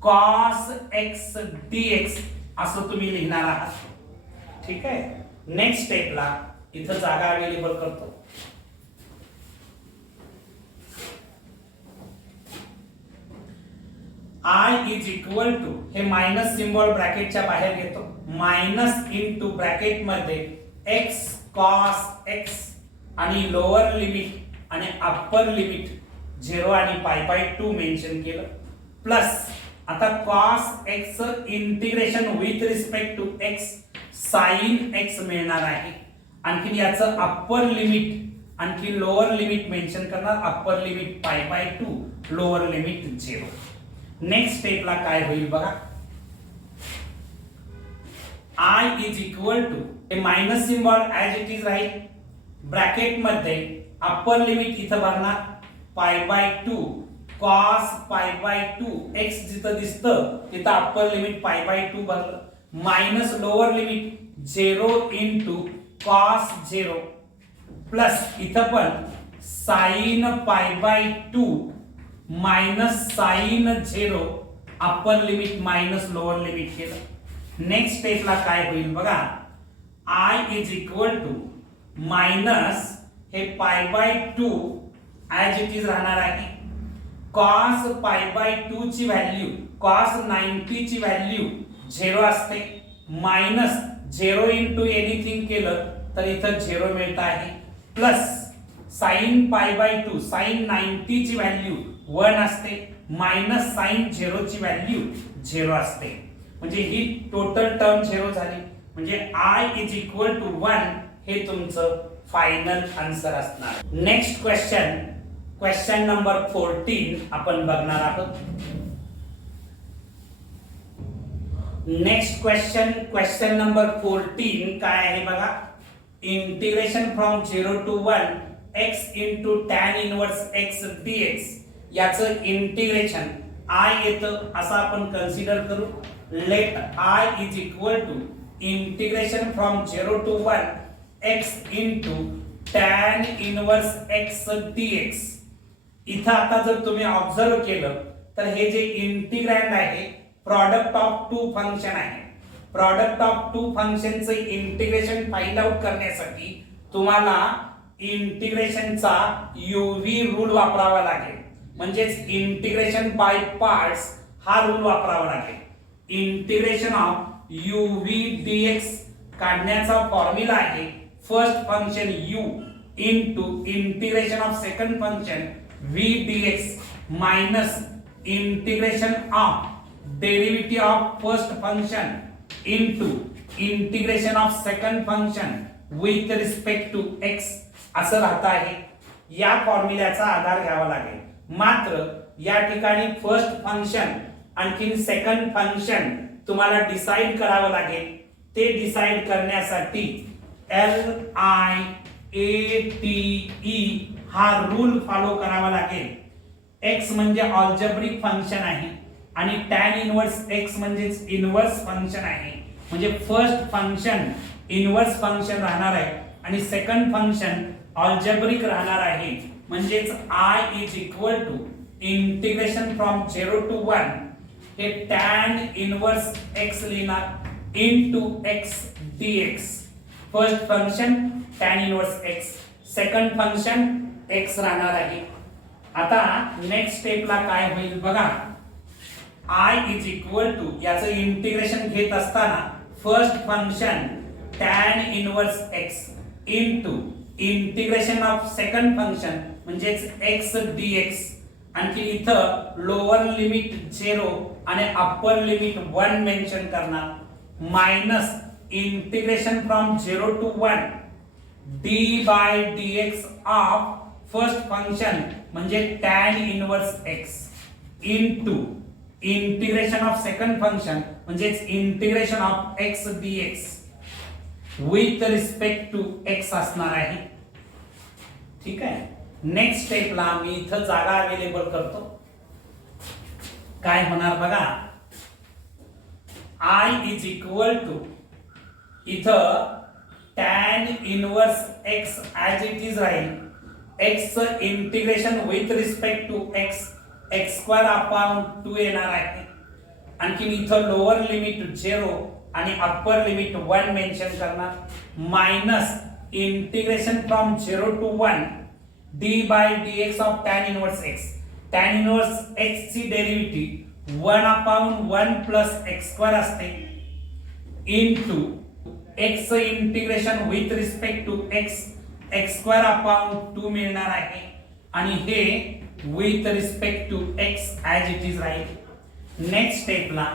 cos x dx असं तुम्ही लिहिणार आहात, ठीक आहे. नेक्स्ट स्टेपला इथं जागा अवेलेबल करतो. i इज इक्वल टू हे मायनस सिम्बॉल ब्रॅकेटच्या बाहेर घेतो, मायनस इनटू ब्रॅकेट मध्ये x cos x आणि लोअर लिमिट आणि अप्पर लिमिट 0 आणि पाय बाय 2 मेन्शन केलं, प्लस आता cos x integration with respect to x sin x मिळणार आहे. आणखी याचं अप्पर लिमिट आणखी लोअर लिमिट मेन्शन करणार, upper limit pi by 2, lower limit 0. Next स्टेपला काय होईल बघा, i इज इक्वल टू हे minus symbol as it is राहील, ब्रॅकेट मध्ये अप्पर लिमिट इथं भरणार पाय बाय 2 cos पाय बाय 2 x जिथं दिसतं तिथं अप्पर लिमिट पाय बाय 2 भरलं, minus lower limit 0 into cos 0 plus इथं पण sin pi by 2 minus sin 0 upper limit minus lower limit केलं. नेक्स्ट स्टेपला काय होईल बघा, i is equal to minus हे pi by 2 as it is राहणार आहे, cos पाय बाय 2 ची व्हॅल्यू cos 90 ची व्हॅल्यू 0 असते, मायनस 0 इनटू एनिथिंग केलं तर इथं 0 मिळत आहे, plus sin pi by 2 sin 90 ची व्हॅल्यू 1 असते, मायनस sin 0 ची व्हॅल्यू 0 असते. म्हणजे ही टोटल टर्म 0 झाली, म्हणजे i इज इक्वल टू 1 हे तुमचं फायनल आन्सर असणार. नेक्स्ट क्वेश्चन, क्वेश्चन नंबर 14 आपण बघणार आहोत. नेक्स्ट क्वेश्चन, क्वेश्चन नंबर 14 काय आहे बघा, integration from 0 to 1 x into tan inverse x dx याचं इंटिग्रेशन i येतं असं आपण कन्सिडर करू. Let i is equal to integration from 0 to 1 x into tan inverse x dx. इथं आता जर तुम्ही ऑब्झर्व केलं तर हे जे इंटिग्रँड आहे प्रॉडक्ट ऑफ टू फंक्शन आहे. प्रॉडक्ट ऑफ टू फंक्शनचे इंटिग्रेशन फाइंड आउट करण्यासाठी तुम्हाला इंटिग्रेशनचा यूव्ही रूल वापरावा लागेल, म्हणजेच इंटिग्रेशन बाय पार्ट्स हा रूल वापरावा लागेल. इंटिग्रेशन ऑफ यूव्ही डीएक्स काढण्याचा फॉर्म्युला आहे first function u into integration of second function v dx minus integration of derivative of first function into integration of second function with respect to x असं राहत आहे. या फॉर्म्युल्याचा आधार घ्यावा लागेल. मात्र या ठिकाणी फर्स्ट फंक्शन आणखी सेकंड फंक्शन तुम्हाला डिसाइड करावं लागेल. ते डिसाइड करण्यासाठी LIATE हा रूल फॉलो करावा लागेल. x म्हणजे अल्जेब्रिक फंक्शन आहे आणि tan इनवर्स x म्हणजेच इनवर्स फंक्शन आहे. म्हणजे फर्स्ट फंक्शन इनवर्स फंक्शन राहणार आहे आणि सेकंड फंक्शन अल्जेब्रिक राहणार आहे. म्हणजेच I is equal to integration from 0 to 1 हे tan इनवर्स x लिहिणार into x dx. First function tan inverse x, second function x राहणार आहे. आता नेक्स्ट स्टेपला काय होईल बघा. I इज इक्वल टू याचं इंटिग्रेशन घेत असताना first function tan inverse x into integration of second function म्हणजेच x dx. आणखी इथं लोअर लिमिट 0 आणि अप्पर लिमिट 1 मेन्शन करणार minus integration from 0 to 1 d by dx of first function म्हणजे tan inverse x into integration of second function म्हणजेच integration of x dx with respect to x असणार आहे. ठीक आहे. Next स्टेपला मी इथं जागा अवेलेबल करतो. काय होणार बघा. I इज इक्वल टू इथं tan inverse x as it is राहील. x चं integration with respect to x x² upon 2 येणार आहे. आणखी इथं लोअर लिमिट 0 आणि अप्पर लिमिट 1 मेन्शन करणार minus integration from 0 to 1 d by dx of tan inverse x. tan inverse x ची derivative 1 upon 1 plus x² असते into x integration with respect to x x² upon 2 मिळणार आहे आणि हे with respect to x as it is राहील. Next स्टेपला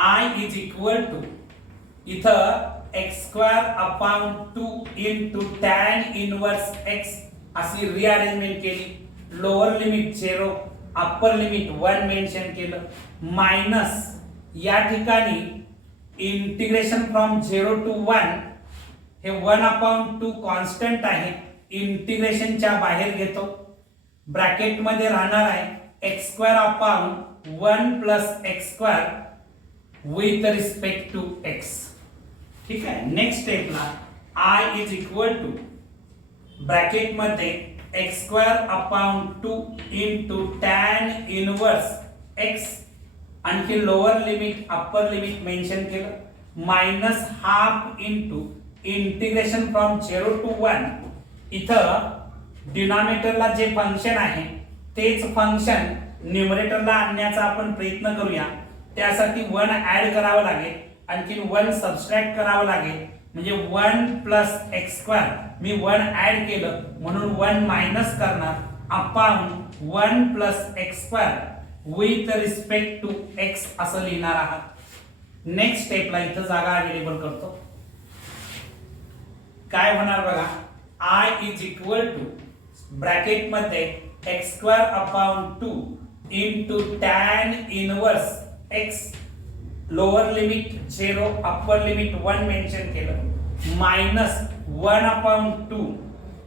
I is equal to इथं x² upon 2 into tan inverse x अशी rearrangement केली. Lower limit 0 upper limit 1 mention केलं मायनस या ठिकाणी इंटिग्रेशन फ्रॉम 0 to 1 हे 1 अपॉन 2 कॉन्स्टंट आहे. इंटिग्रेशनच्या बाहेर घेतो. ब्रॅकेट मध्ये राहणार आहे x² upon 1 plus x² with respect to x. ठीक आहे. नेक्स्ट स्टेपला I is equal to bracket मध्ये x² upon 2 into tan inverse x आणखी lower limit upper limit mention केलं minus half into integration from 0 to 1. इथं डिनॉमिनेटरला जे function आहे तेच फंक्शन न्यूमरेटरला आणण्याचा आपण प्रयत्न करूया. त्यासाठी 1 ऍड करावं लागेल आणखी 1 सबट्रॅक्ट करावं लागेल. म्हणजे 1 प्लस x² मी 1 ऍड केलं म्हणून 1 मायनस करणार upon 1 plus x² with respect to x असं लिहिणार आहात. नेक्स्ट स्टेपला इथं जागा अवेलेबल करतो. काय होणार बघा. I is equal to bracket मध्ये x² upon 2 into tan inverse x lower limit 0 upper limit 1 mention केलं मायनस 1 अपॉन 2.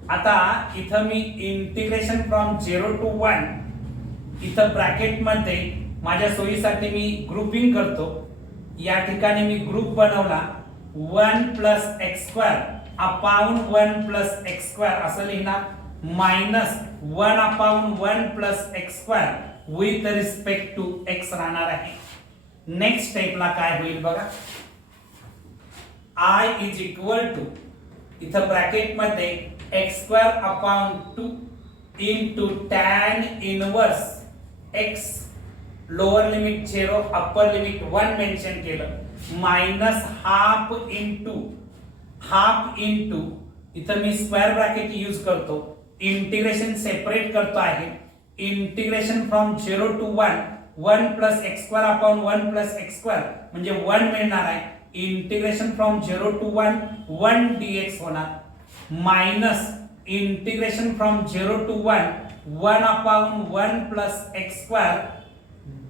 आता इथं मी इंटिग्रेशन फ्रॉम 0 to 1 इथं ब्रॅकेट मध्ये माझ्या सोयीसाठी मी ग्रुपिंग करतो. या ठिकाणी मी ग्रुप बनवला 1 plus x² upon 1 plus x² असं लिहिणार minus 1 upon 1 plus x² with respect to x राहणार आहे. नेक्स्ट स्टेपला काय होईल बघा. I इज इक्वल टू इथं ब्रॅकेट मध्ये x² upon 2 into tan inverse x lower limit 0 upper limit 1 mention केलं मायनस हाफ इनटू इथं मी स्क्वेअर ब्रॅकेट यूज करतो. इंटिग्रेशन सेपरेट करतो आहे. Integration from 0 to 1 1 plus x² upon 1 plus x² म्हणजे 1 मिळणार आहे. इंटिग्रेशन फ्रॉम 0 to 1 1 dx होणार minus integration from 0 to 1 1 upon 1 plus x²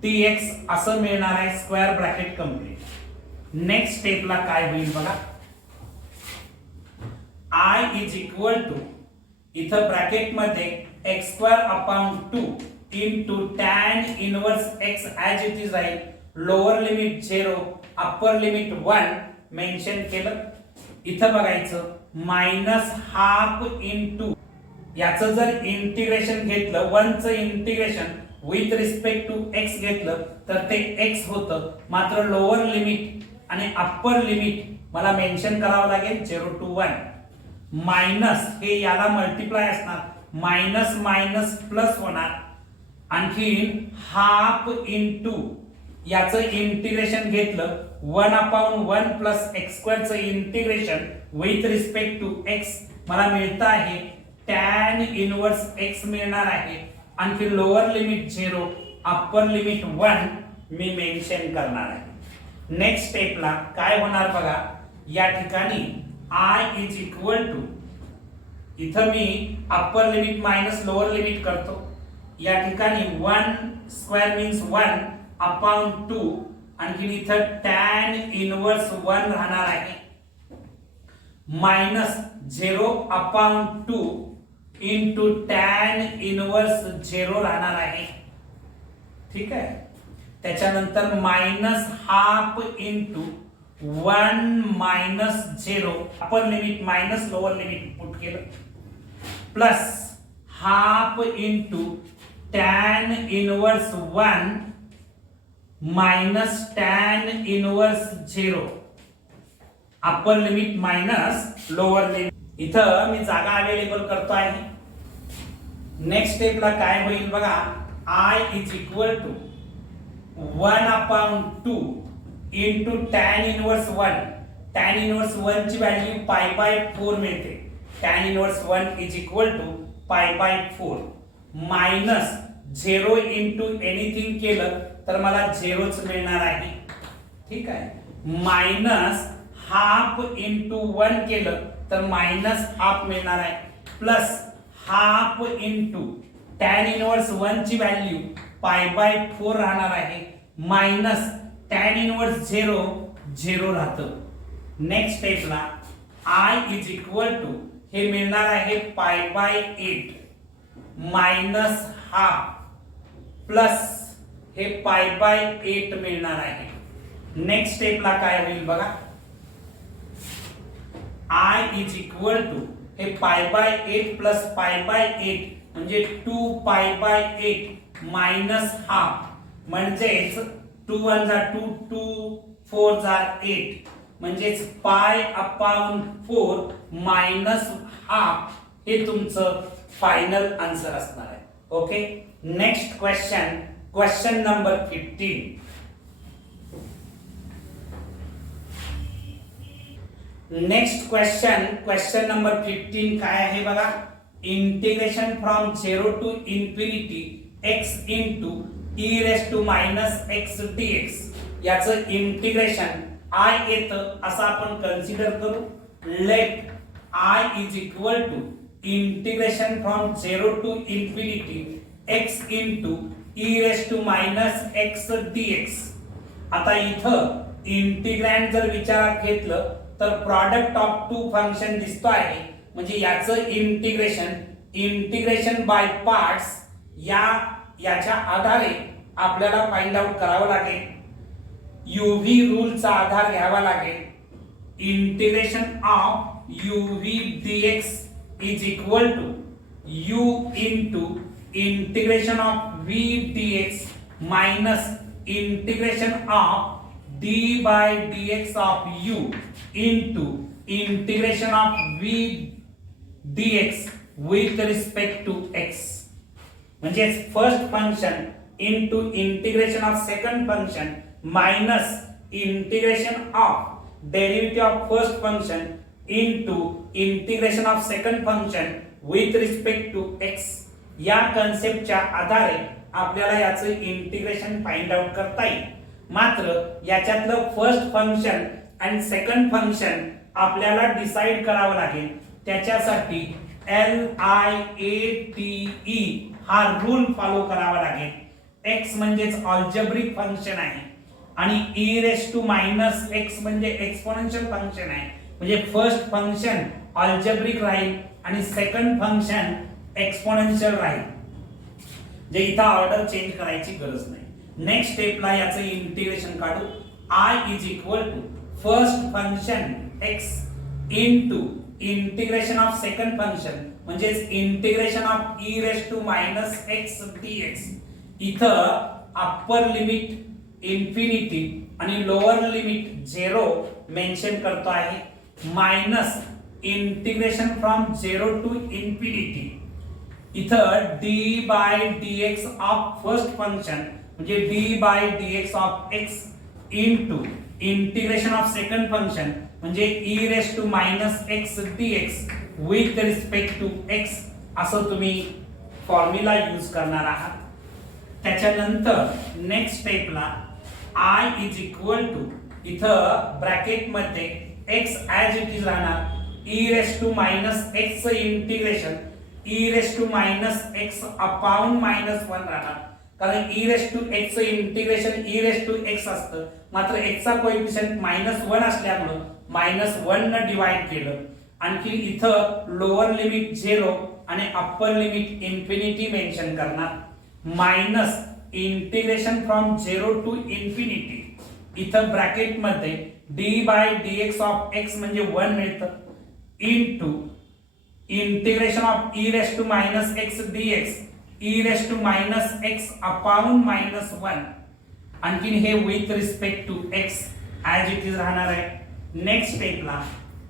dx असं मिळणार आहे. Square bracket complete. नेक्स्ट स्टेपला काय होईल बघा. I इज इक्वल टू इथं ब्रॅकेट मध्ये x square upon 2 into tan inverse x as it is राहील. Lower limit 0 upper limit 1 mention केलं. इथं बघायचं मायनस हाफ इंटू याचं जर इंटिग्रेशन घेतलं 1 चं integration with respect to x घेतलं तर ते एक्स होतं. मात्र लोअर लिमिट आणि अप्पर लिमिट मला मेन्शन करावं लागेल 0 to 1. मायनस हे याला मल्टिप्लाय असणार, मायनस मायनस प्लस होणार. आणखी हाफ इंटू याचं इंटिग्रेशन घेतलं 1/1 प्लस एक्स स्क्वेअर चं integration with respect to x मला मिळतं आहे टॅन इनवर्स एक्स मिळणार आहे. आणखी लोअर लिमिट 0 अप्पर लिमिट 1 मी मेन्शन करणार आहे. नेक्स्ट स्टेपला काय होणार बघा. या ठिकाणी I इज इक्वल टू इथं मी upper limit minus lower limit करतो. या ठिकाणी 1 स्क्वेअर मीन्स 1 अपॉन 2 आणखी इथं टॅन इनवर्स 1 राहणार आहे minus 0 upon 2 into tan inverse 0 राहणार आहे. ठीक आहे. त्याच्यानंतर minus half into 1 minus 0 upper limit minus lower limit put केलं plus half into tan inverse 1 minus tan inverse 0 upper limit minus lower limit. इथं मी जागा अवेलेबल करतो आहे. नेक्स्ट स्टेपला काय होईल बघा. I is equal to 1/2 into tan inverse 1. Tan inverse 1 ची व्हॅल्यू π/4 मिळते. Tan inverse 1 is equal to π/4 minus 0 into anything केलं तर मला 0च मिळणार आहे. ठीक आहे. मायनस हाफ इंटू 1 केलं तर मायनस हाफ मिळणार आहे plus half into tan inverse 1 ची व्हॅल्यू π/4 राहणार आहे मायनस टॅन इनवर्स 0 राहतं. नेक्स्ट स्टेपला I इज इक्वल टू हे मिळणार आहे π/8 मायनस हाफ प्लस हे π/8 मिळणार आहे. नेक्स्ट स्टेपला काय होईल बघा. I इज इक्वल टू हे π/8 प्लस π/8 म्हणजे 2π/8 मायनस हाफ म्हणजेच 2 1 जा 2 2 4 जा 8 म्हणजेच π/4 मायनस हाफ हे तुमचं फायनल आन्सर असणार आहे. Okay. Next question number 15. Next question number 15 काय आहे बघा. Integration from 0 to infinity x into e raise to minus x dx याचं इंटिग्रेशन I येतं असं आपण कन्सिडर करू. Let I is equal to integration from 0 to infinity x into e raise to minus x dx. आता इथं integrand जर विचारात घेतलं तर प्रॉडक्ट ऑफ टू फंक्शन दिसतो आहे म्हणजे याचं इंटिग्रेशन बाय पार्ट्स याच्या आधारे आपल्याला फाइंड आउट करावं लागेल. UV रूलचा आधार घ्यावा लागेल. Integration of UV dx is equal to u into integration of v dx minus integration of d by dx of u into integration of v dx with respect to x. म्हणजे first function into integration of second function minus integration of derivative of first function into integration of second function with respect to x. या कन्सेप्टच्या आधारे आपल्याला याचं integration find out करता येईल. मात्र याच्यातलं first function आणि second function आपल्याला डिसाइड करावं लागेल. त्याच्यासाठी LIATE हा रूल फॉलो करावा लागेल. x म्हणजेच अल्जेब्रिक फंक्शन आहे आणि e raise to minus x म्हणजे एक्सपोनेन्शियल फंक्शन आहे. म्हणजे फर्स्ट फंक्शन अल्जेब्रिक राहील आणि सेकंड फंक्शन एक्सपोनेन्शियल राहील, जे इथं ऑर्डर चेंज करायची गरज नाही. नेक्स्ट स्टेपला याचं इंटिग्रेशन काढू. I is equal to first function x into integration of second function म्हणजेच integration of e raised to minus x dx. इथं अप्पर लिमिट इन्फिनिटी आणि लोअर लिमिट 0 मेन्शन करतो आहे, minus integration from 0 to infinity. इथं d by dx of first function म्हणजे d by dx of x into integration of second function म्हणजे e raised to minus x dx with respect to x असं तुम्ही formula use करणार आहात. त्याच्यानंतर next स्टेपला I is equal to इथं bracket मध्ये x as it is राहणार, e raised to minus x integration e raised to minus x upon minus 1 राहणार, कारण e raised to x integration e raised to x असतं, मात्र x चा coefficient -1 असल्यामुळे -1 न डिवाइड केलं. आणखी इथं लोअर लिमिट 0 आणि अप्पर लिमिट इन्फिनिटी मेन्शन करणार, minus integration from 0 to infinity. इथं ब्रॅकेट मध्ये d by dx of x म्हणजे 1 मिळतं, into integration of e raised to minus x dx e raised to minus x upon -1. आणखीन हे with respect to x as it is राहणार आहे. Next स्टेपला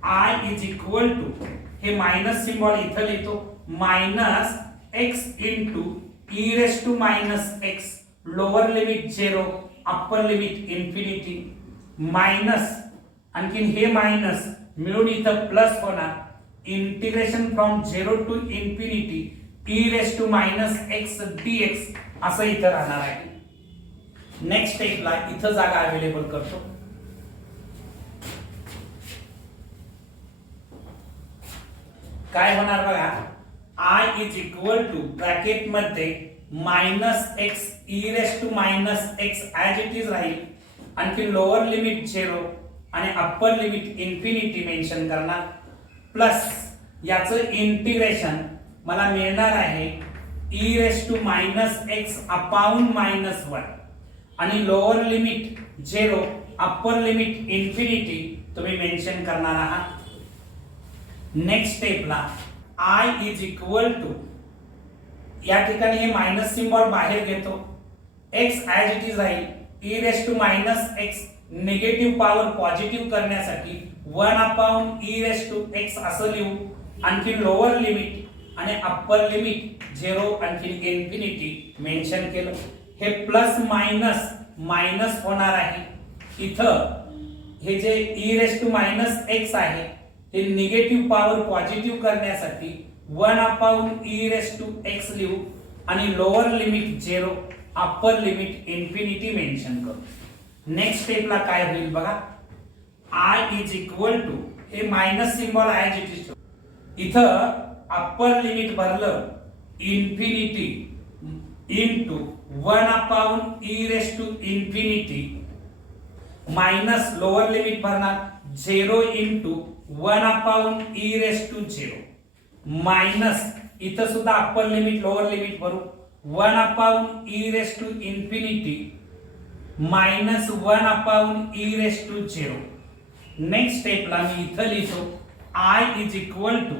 I is equal to हे minus symbol इथं लिहितो, minus x into e raised to minus x lower limit 0 upper limit infinity, minus आणखीन हे मायनस मिळून इथं प्लस होणार, integration from 0 to infinity e raised to minus x dx असं इथं राहणार आहे. नेक्स्ट स्टेपला इथं जागा अवेलेबल करतो. काय होणार बघा, I is equal to bracket मध्ये minus x e raised to minus x as it is राहील, आणखी लोअर लिमिट 0 आणि अप्पर लिमिट इन्फिनिटी मेन्शन करणार, प्लस याचं इंटिग्रेशन मला मिळणार आहे e raised to minus x upon -1 आणि lower limit 0 upper limit infinity तुम्ही मेन्शन करणार आहात. नेक्स्ट स्टेपला I is equal to या ठिकाणी हे मायनस सिम्बॉल बाहेर घेतो, x as it is राहील, e raised to minus x negative power positive करण्यासाठी 1 upon e raised to x असं लिहू, आणखी लोअर लिमिट आणि अप्पर लिमिट 0 आणखी इन्फिनिटी मेन्शन केलं. हे प्लस मायनस मायनस होणार आहे. इथं हे जे e raised to minus x आहे हे निगेटिव्ह पॉवर पॉझिटिव्ह करण्यासाठी 1 upon e raised to x लिहू आणि lower limit 0 upper limit infinity mention करू. नेक्स्ट स्टेपला काय होईल बघा, I is equal to हे minus symbol as it is, इथं अप्पर लिमिट भरलं infinity into 1 upon e raised to infinity minus lower limit भरणार 0 into 1 upon e raised to 0 minus इथं सुद्धा अप्पर लिमिट लोअर लिमिट भरू 1 upon e raised to infinity minus 1 upon e raised to 0. Next स्टेपला मी इथं लिहितो I is equal to,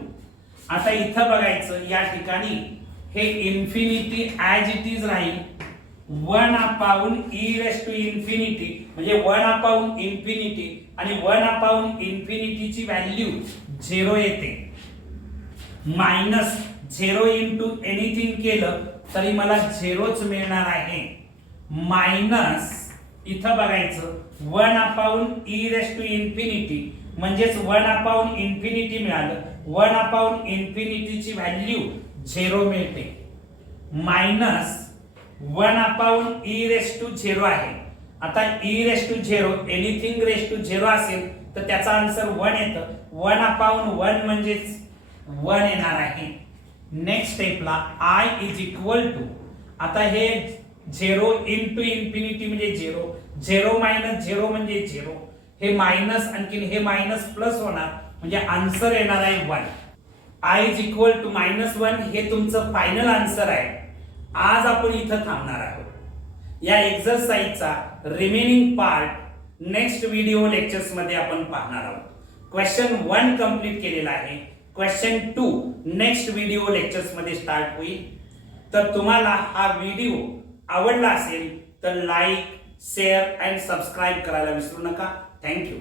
आता इथं बघायचं या ठिकाणी हे इन्फिनिटी ॲज इट इज राहील, 1 upon e raised to infinity म्हणजे 1 upon infinity आणि 1 upon infinity ची व्हॅल्यू 0 येते, मायनस 0 इंटू एनिथिंग केलं तरी मला 0च मिळणार आहे, मायनस इथं बघायचं 1 upon e raised to infinity म्हणजेच 1 upon infinity मिळालं, 1 upon infinity ची व्हॅल्यू 0 मिळते, minus 1 upon e raised to 0 आहे. आता e raised to 0 anything raised to 0 असेल तर त्याचा आन्सर 1 येतं, 1 upon 1 म्हणजेच 1 येणार आहे. नेक्स्ट स्टेपला I is equal to, आता हे 0 इंटू इन्फिनिटी म्हणजे 0, 0 मायनस 0 म्हणजे 0, हे मायनस आणखीन हे मायनस प्लस होणार म्हणजे आन्सर येणार आहे 1. आय इज इक्वल टू -1 हे तुमचं फायनल आन्सर आहे. आज आपण इथं थांबणार आहोत. या एक्सरसाइजचा remaining part next video lectures मध्ये आपण पाहणार आहोत. क्वेश्चन 1 कंप्लीट केलेला आहे. क्वेश्चन 2 नेक्स्ट व्हिडिओ लेक्चर्स मध्ये स्टार्ट होईल. तर तुम्हाला हा व्हिडिओ आवडला असेल तर लाईक, शेअर अँड सबस्क्राईब करायला विसरू नका. थँक्यू.